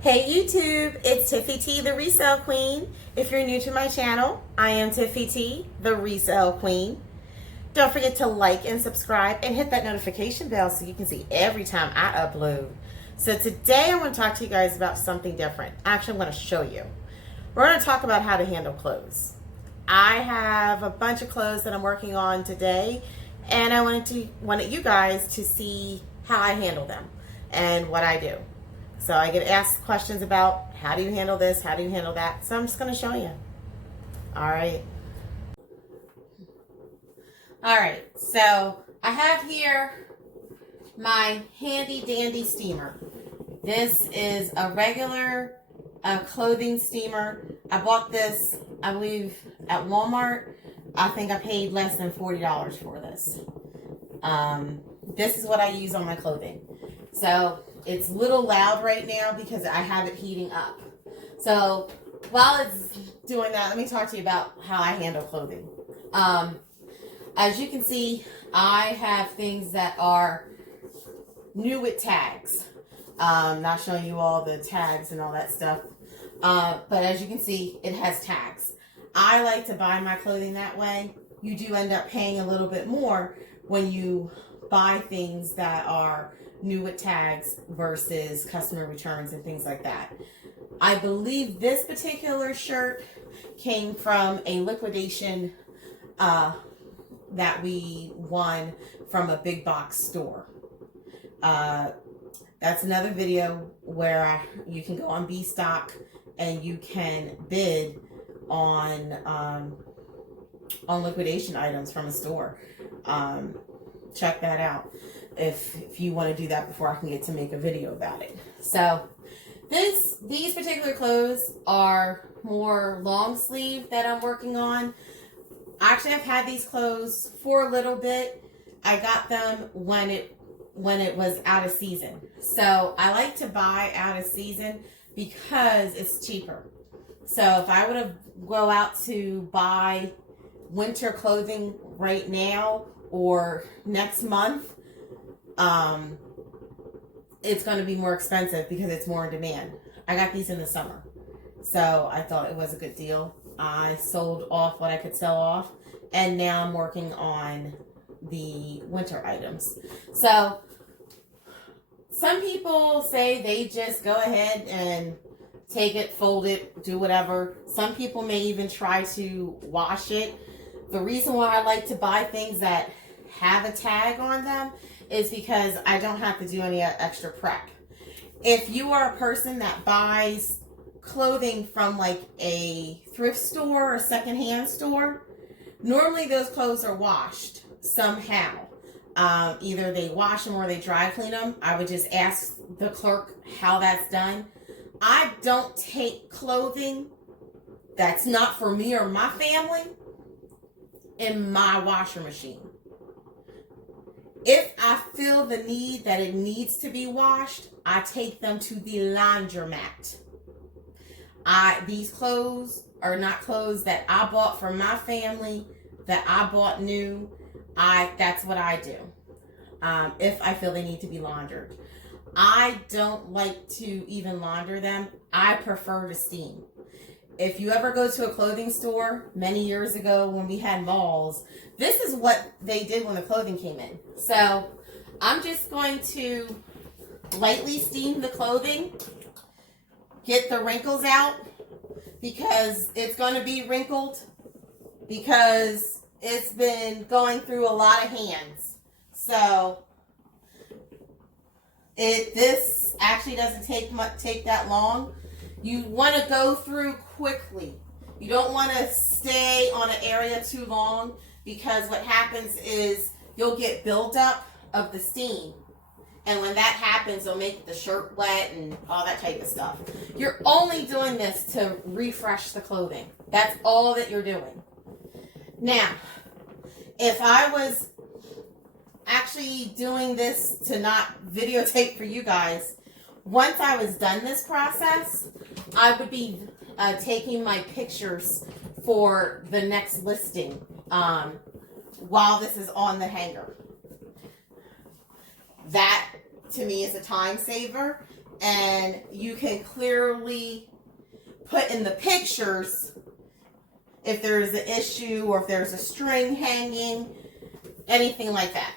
Hey YouTube, it's Tiffy T, the Resell Queen. If you're new to my channel, I am Tiffy T, the Resell Queen. Don't forget to like and subscribe and hit that notification bell so you can see every time I upload. So today I want to talk to you guys about something different. Actually, I'm going to show you. We're going to talk about how to handle clothes. I have a bunch of clothes that I'm working on today, and I wanted you guys to see how I handle them and what I do. So I get asked questions about how do you handle this, how do you handle that. So I'm just going to show you. All right. So I have here my handy dandy steamer. This is a regular clothing steamer. I bought this, I believe, at Walmart. I think I paid less than $40 for this. This is what I use on my clothing. So it's a little loud right now because I have it heating up. So while it's doing that, let me talk to you about how I handle clothing. As you can see, I have things that are new with tags. Not showing you all the tags and all that stuff. But as you can see, it has tags. I like to buy my clothing that way. You do end up paying a little bit more when you buy things that are new with tags versus customer returns and things like that. I believe this particular shirt came from a liquidation that we won from a big box store. That's another video where you can go on B Stock and you can bid on liquidation items from a store. Check that out if you want to do that before I can get to make a video about it. So these particular clothes are more long sleeve that I'm working on. Actually, I've had these clothes for a little bit. I got them when it was out of season. So I like to buy out of season because it's cheaper. So if I would have go out to buy winter clothing right now or next month, it's going to be more expensive because it's more in demand. I got these in the summer, so I thought it was a good deal. I sold off what I could sell off, and now I'm working on the winter items. So some people say they just go ahead and take it, fold it, do whatever. Some people may even try to wash it. The reason why I like to buy things that have a tag on them is because I don't have to do any extra prep. If you are a person that buys clothing from like a thrift store or secondhand store, normally those clothes are washed somehow. Either they wash them or they dry clean them. I would just ask the clerk how that's done. I don't take clothing that's not for me or my family in my washer machine. If I feel the need that it needs to be washed, I take them to the laundromat. These clothes are not clothes that I bought for my family, that I bought new. That's what I do. If I feel they need to be laundered. I don't like to even launder them. I prefer to steam. If you ever go to a clothing store many years ago when we had malls, this is what they did when the clothing came in. So I'm just going to lightly steam the clothing, get the wrinkles out because it's going to be wrinkled because it's been going through a lot of hands. So this actually doesn't take that long. You want to go through quickly. You don't want to stay on an area too long because what happens is you'll get buildup of the steam. And when that happens, it'll make the shirt wet and all that type of stuff. You're only doing this to refresh the clothing. That's all that you're doing. Now, if I was actually doing this to not videotape for you guys, once I was done this process, I would be taking my pictures for the next listing while this is on the hanger. That to me is a time saver. and you can clearly put in the pictures if there's an issue or if there's a string hanging, anything like that.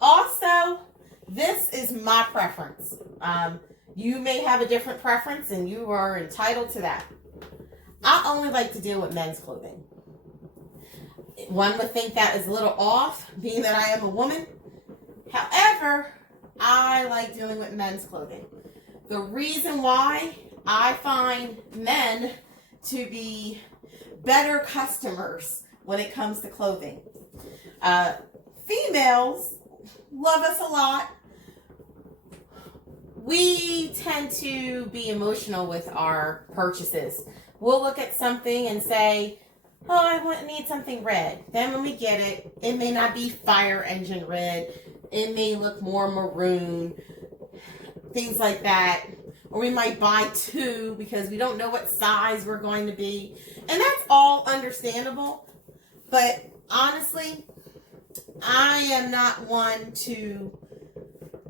Also, this is my preference. You may have a different preference and you are entitled to that. I only like to deal with men's clothing. One would think that is a little off, being that I am a woman. However, I like dealing with men's clothing. The reason why I find men to be better customers when it comes to clothing. Females love us a lot. We tend to be emotional with our purchases. We'll look at something and say, oh, I need something red. Then when we get it, it may not be fire engine red. It may look more maroon, things like that. Or we might buy two because we don't know what size we're going to be. And that's all understandable. But honestly, I am not one to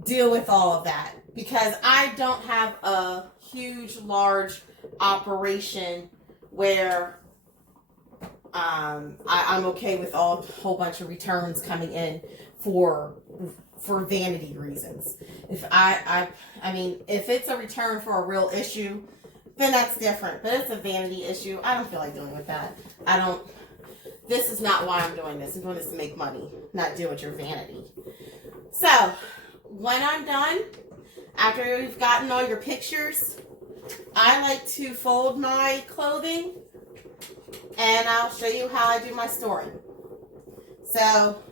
deal with all of that because I don't have a huge, large operation where I'm okay with a whole bunch of returns coming in for vanity reasons. If I mean, if it's a return for a real issue, then that's different. But it's a vanity issue. I don't feel like dealing with that. This is not why I'm doing this. I'm doing this to make money, not deal with your vanity. So, when I'm done, after you've gotten all your pictures, I like to fold my clothing, and I'll show you how I do my storing. So,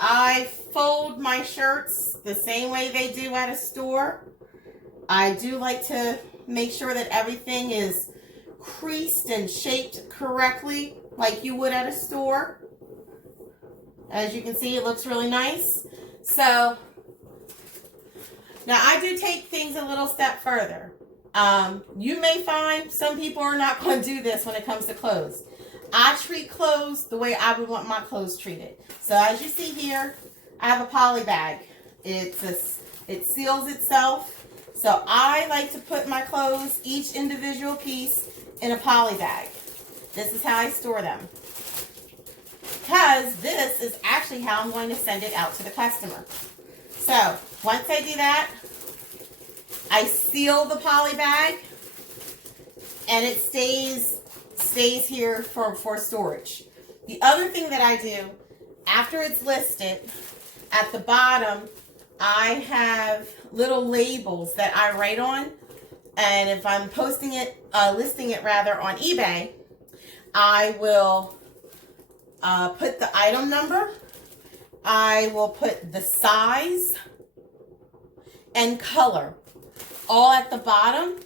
I fold my shirts the same way they do at a store. I do like to make sure that everything is creased and shaped correctly like you would at a store. As you can see, it looks really nice. So, now I do take things a little step further. You may find some people are not going to do this when it comes to clothes. I treat clothes the way I would want my clothes treated. So as you see here, I have a poly bag. It seals itself. So I like to put my clothes, each individual piece, in a poly bag. This is how I store them. Because this is actually how I'm going to send it out to the customer. So once I do that, I seal the poly bag and it stays here for storage. The other thing that I do, after it's listed, at the bottom, I have little labels that I write on. And if I'm listing it on eBay, I will put the item number. I will put the size and color all at the bottom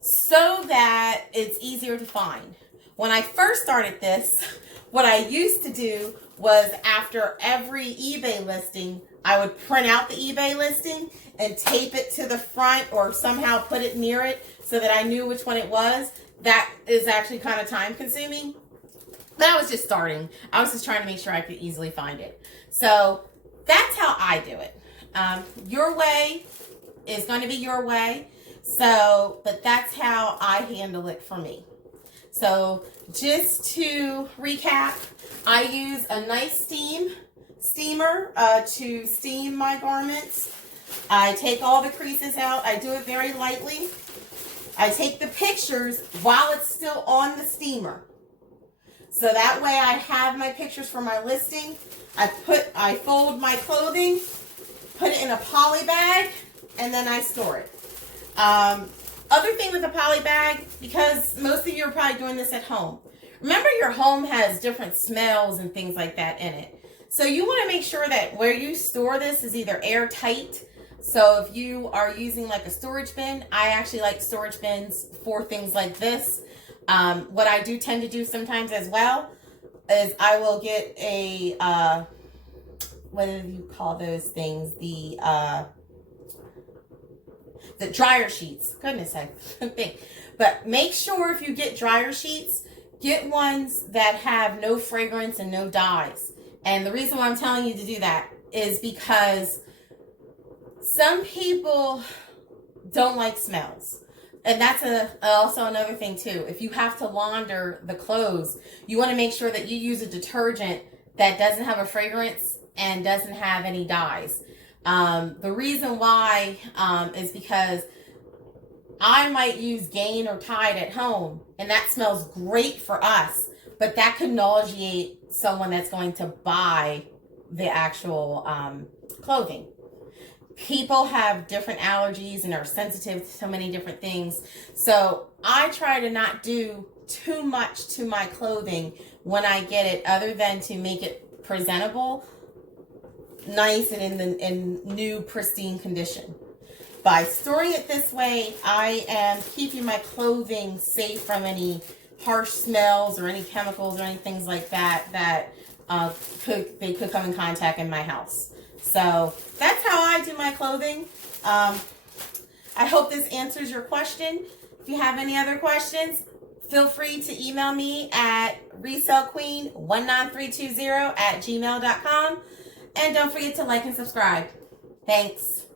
so that it's easier to find. When I first started this, what I used to do was after every eBay listing, I would print out the eBay listing and tape it to the front or somehow put it near it so that I knew which one it was. That is actually kind of time consuming. But I was just starting. I was just trying to make sure I could easily find it. So that's how I do it. Your way is going to be your way. So, but that's how I handle it for me. So just to recap, I use a nice steamer to steam my garments. I take all the creases out. I do it very lightly. I take the pictures while it's still on the steamer. So that way I have my pictures for my listing. I fold my clothing, put it in a poly bag, and then I store it. Other thing with a poly bag, because most of you are probably doing this at home. Remember, your home has different smells and things like that in it. So you want to make sure that where you store this is either airtight. So if you are using like a storage bin, I actually like storage bins for things like this. What I do tend to do sometimes as well is I will get a, what do you call those things? The dryer sheets. Goodness, I think. But make sure if you get dryer sheets, get ones that have no fragrance and no dyes. And the reason why I'm telling you to do that is because Some people don't like smells. And that's also another thing too. If you have to launder the clothes, you want to make sure that you use a detergent that doesn't have a fragrance and doesn't have any dyes. The reason why is because I might use Gain or Tide at home, and that smells great for us, but that could nauseate someone that's going to buy the actual clothing. People have different allergies and are sensitive to so many different things. So I try to not do too much to my clothing when I get it, other than to make it presentable, nice, and in new pristine condition. By storing it this way, I am keeping my clothing safe from any harsh smells or any chemicals or any things like that they could come in contact in my house. So that's how I do my clothing. I hope this answers your question. If you have any other questions, feel free to email me at resellqueen19320@gmail.com. And don't forget to like and subscribe. Thanks.